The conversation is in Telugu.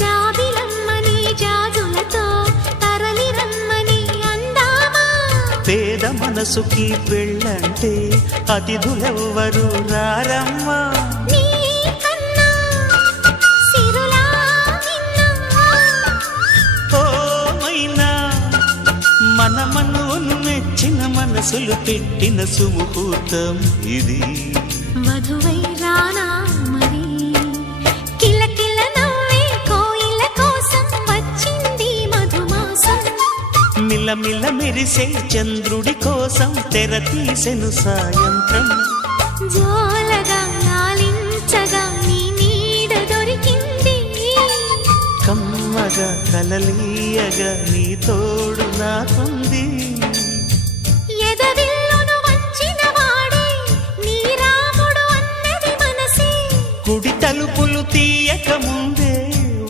జాబిలమ్మని జాజులతో తరలి రమ్మని అందామా పేద మనసుకి పెళ్ళంటే అతిథులెవ్వరు రారమ్మా మనమను మెచ్చిన మనసులు పెట్టిన సుముహూర్తం ఇది మధువై రానా మరి కిలకిల నవ్వే కోయిల కోసం వచ్చింది మధుమాసం మిలమిల మెరిసే చంద్రుడి కోసం తెర తీసెను సాయంత్రం జోలగా లాలించగా నీ నీడ దొరికింది కమ్మగా కలలీయగా నీ తోడు నాకుంది ఎదవిల్లును వంచిన వాడే నీ రాముడు అన్నది మనసే కుడి తలుపులు తీయక ముందే